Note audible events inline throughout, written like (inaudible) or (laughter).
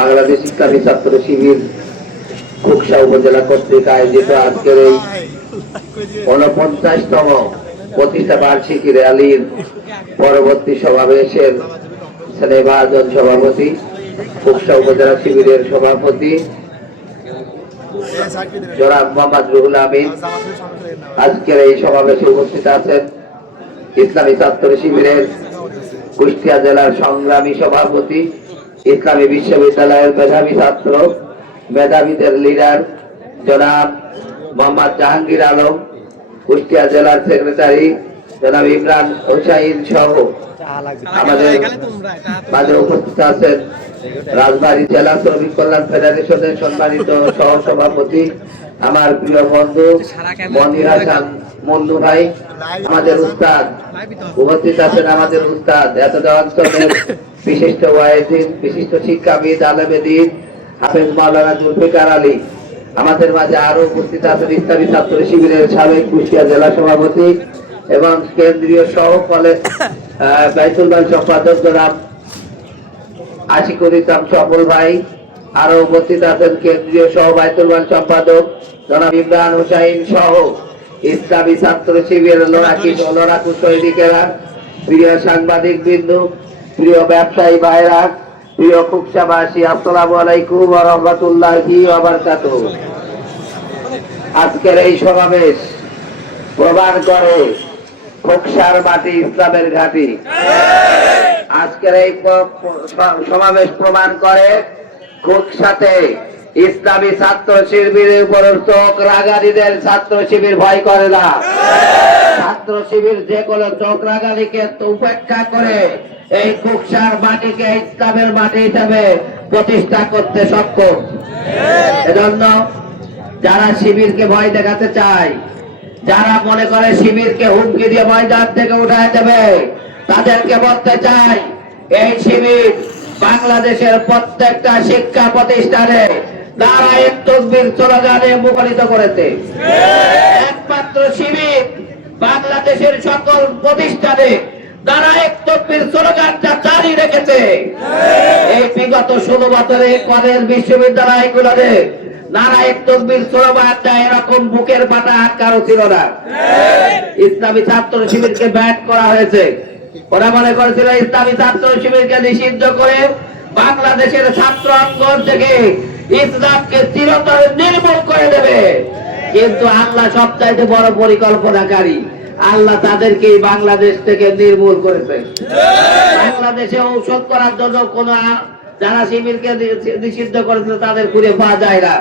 বাংলাদেশ ইসলামী ছাত্র শিবির কুকসা উপজেলা কর্তৃক আয়োজিত আজকের এই ঊনপঞ্চাশতম প্রতিষ্ঠা বার্ষিকী র্যালির পরবর্তী সমাবেশের স্নেহভাজন সভাপতি কুকসা উপজেলা শিবিরের সভাপতি জনাব মোহাম্মদ রুহুল আমিন। আজকের এই সমাবেশে উপস্থিত আছেন ইসলামী ছাত্র শিবিরের কুষ্টিয়া জেলার সংগ্রামী সভাপতি, ইসলামী বিশ্ববিদ্যালয়ের মেধাবী ছাত্র, মেধাবীদের লিডার জনাব মোহাম্মদ জাহাঙ্গীর আলম, কুষ্টিয়া জেলার সেক্রেটারি জনাব ইমরান হোসাইন সহ আমাদের মাঝে উপস্থিত আছেন রাজবাড়ী জেলা শ্রমিক কল্যাণ ফেডারেশনের সম্মানিত সহ সভাপতি আমার প্রিয় বন্ধু মনির হাসান মন্ডু ভাই আমাদের উস্তাদ। উপস্থিত আছেন আমাদের উস্তাদ এতটা অঞ্চলের বিশিষ্ট ওয়াইদিন বিশিষ্ট শিক্ষাবিদ আলমেদিন হাফেজ মাওলানা জুলফিকার আলী। আমাদের মাঝে আরও উপস্থিত আছেন ইসলামী ছাত্র শিবিরের সাবেক কুষ্টিয়া জেলা সভাপতি এবং কেন্দ্রীয় সহ কলেজ (coughs) বাইতুল মাল সম্পাদক জনাব আশিকুর ইসলাম সফল ভাই আরও উপস্থিত আছেন কেন্দ্রীয় সহ সম্পাদক জনাব ইমরান হুসাইন সহ ইসলামী ছাত্র শিবিরের লড়াকি লড়াকু সৈনিকেরা প্রিয় সাংবাদিক বিন্দু প্রিয় ব্যবসায়ী ভাইরা প্রিয় কুকসাবাসী আসসালামু আলাইকুম রাহমাতুল্লাহি আজকের এই সমাবেশ প্রমাণ করে কুকসার মাটি ইসলামের ঘাঁটি। আজকের এই সমাবেশ প্রমাণ করে কুকসাতে ইসলামী ছাত্র শিবিরের উপর চোখ রাগারিদের ছাত্র শিবির ভয় করে না। ছাত্র শিবির যে কোনো চোখ রাগালিকে তো উপেক্ষা করে এই কুকসার মাটিকে ইসলামের মাটি হিসাবে প্রতিষ্ঠা করতে সক্ষম। এজন্য যারা শিবিরকে ভয় দেখাতে চায় যারা মনে করে শিবিরকে হুমকি দিয়ে ময়দান থেকে উঠায় দেবে, তাদেরকে বলতে চাই, এই শিবির বাংলাদেশের প্রত্যেকটা শিক্ষা প্রতিষ্ঠানে তকবির স্লোগানে মুখরিত করেছে। একমাত্র শিবির বাংলাদেশের সকল প্রতিষ্ঠানে নারায়ণ তকবির স্লোগানটা জারি রেখেছে। এই বিগত ষোলো বছরে নারায়ণ তকবির স্লোগানটা এরকম বুকের পাটা আটকারও ছিল না। ইসলামী ছাত্র শিবিরকে ব্যাট করা হয়েছে। ওরা মনে করেছিল ইসলামী ছাত্র শিবিরকে নিষিদ্ধ করে বাংলাদেশের ছাত্র অঙ্গন থেকে ইসলামকে চিরতরে নির্মূল করে দেবে। কিন্তু আল্লাহ সবচাইতে বড় পরিকল্পনাকারী। আল্লাহ তাদেরকে বাংলাদেশ থেকে নির্মূল করেছে। বাংলাদেশে ঔষধ করার জন্য কোন যারা শিবিরকে নিষিদ্ধ করেছিল তাদের খুঁজে পাওয়া যায় না।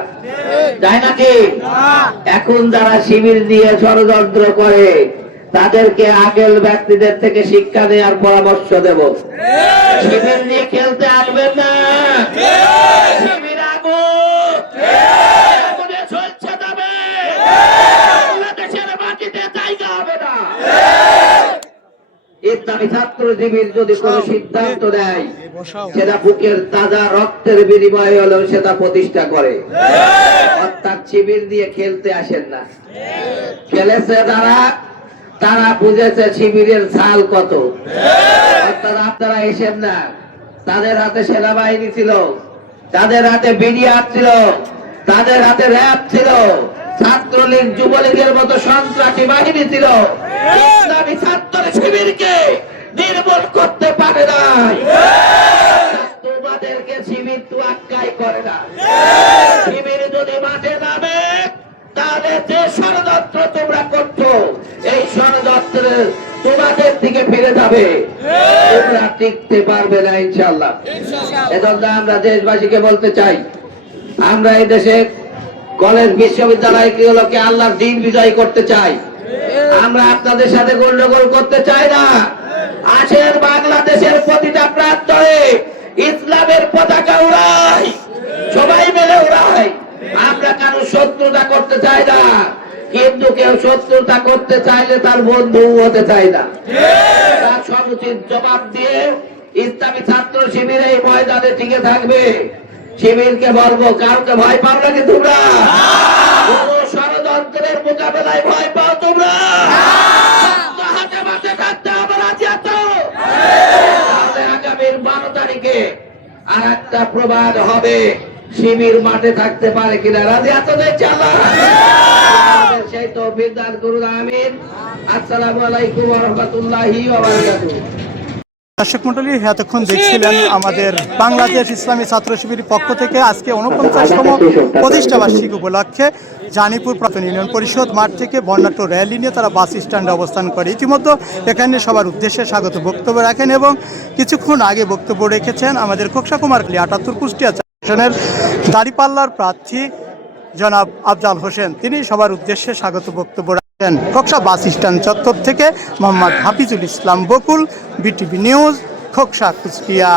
যায় নাকি? এখন যারা শিবির দিয়ে ষড়যন্ত্র করে তাদেরকে আগের ব্যক্তিদের থেকে শিক্ষা নেওয়ার পরামর্শ দেব। শিবির নিয়ে খেলতে আসবেন না। শিবির আগুন। আগুনে যাবে বাংলাদেশের মাটিতে জায়গা হবে না। ইসলামী ছাত্র শিবির যদি কোন সিদ্ধান্ত নেয় সেটা বুকের তাজা রক্তের বিনিময়ে হলেও সেটা প্রতিষ্ঠা করে। অর্থাৎ শিবির দিয়ে খেলতে আসেন না। খেলেছে যারা তারা বুঝেছে শিবিরের ছাল কত। অর্থাৎ আপনারা এসেন না। তাদের হাতে সেনাবাহিনী ছিল তাদের হাতে বিডিআর ছিল তাদের হাতে র্যাব ছিল ছাত্রলীগ যুবলীগের মতো সন্ত্রাসী বাহিনী ছিল। ইসলামী ছাত্র শিবিরকে নির্মূল করতে পারে নাই। করে না। শিবির যদি মাঠে নামে তাহলে যে ষড়যন্ত্র তোমরা করছ এই ষড়যন্ত্র তোমাদের দিকে ফিরে যাবে। তোমরা টিকতে পারবে না ইনশাল্লাহ এজন্য আমরা দেশবাসীকে বলতে চাই আমরা এই দেশে কলেজ বিশ্ববিদ্যালয় গুলোকে আল্লাহর দিন বিজয় করতে চাই। আমরা আপনাদের সাথে গন্ডগোল করতে চাই না। আসেন বাংলাদেশের প্রতিটা প্রান্তরে ইসলামের পতাকা উড়াই কারও শত্রুতা করতে চাই না, কিন্তু কেউ শত্রুতা করতে চাইলে তার বন্ধু হতে চায় না। তার সমুচিত জবাব দিয়ে ইসলামী ছাত্র শিবির এই ময়দানে টিকে থাকবে। শিবিরকে বলব, কাউকে ভয় পাও নাকি তোমরা? ষড়যন্ত্রের মোকাবেলায় ভয় পাও তোমরা? আগামীর বারো তারিখে আর একটা প্রবাদ হবে। শিবির মাঠে থাকতে পারে কিনা? রাজি আছো তো সেই তৌফিক দান করুন, আমিন। আসসালামু আলাইকুম রাহমাতুল্লাহি দর্শক মন্ডলী, এতক্ষণ দেখছিলেন আমাদের বাংলাদেশ ইসলামী ছাত্র শিবির পক্ষ থেকে আজকে উনপঞ্চাশতম প্রতিষ্ঠা বার্ষিকী উপলক্ষে জানিপুর প্রাক্তন ইউনিয়ন পরিষদ মাঠ থেকে বর্ণাঢ্য র্যালি নিয়ে তারা বাস স্ট্যান্ডে অবস্থান করে। ইতিমধ্যে এখানে সবার উদ্দেশ্যে স্বাগত বক্তব্য রাখেন এবং কিছুক্ষণ আগে বক্তব্য রেখেছেন আমাদের খোকসা কুমার আটাত্তর কুষ্টিয়া আসনের দাঁড়িপাল্লার প্রার্থী জনাব আফজাল হোসেন। তিনি সবার উদ্দেশ্যে স্বাগত বক্তব্য রাখেন খোকসা বাস স্ট্যান্ড চত্বর থেকে মোহাম্মদ হাফিজুল ইসলাম বকুল, বিটিভি নিউজ, খোকসা কুষ্টিয়া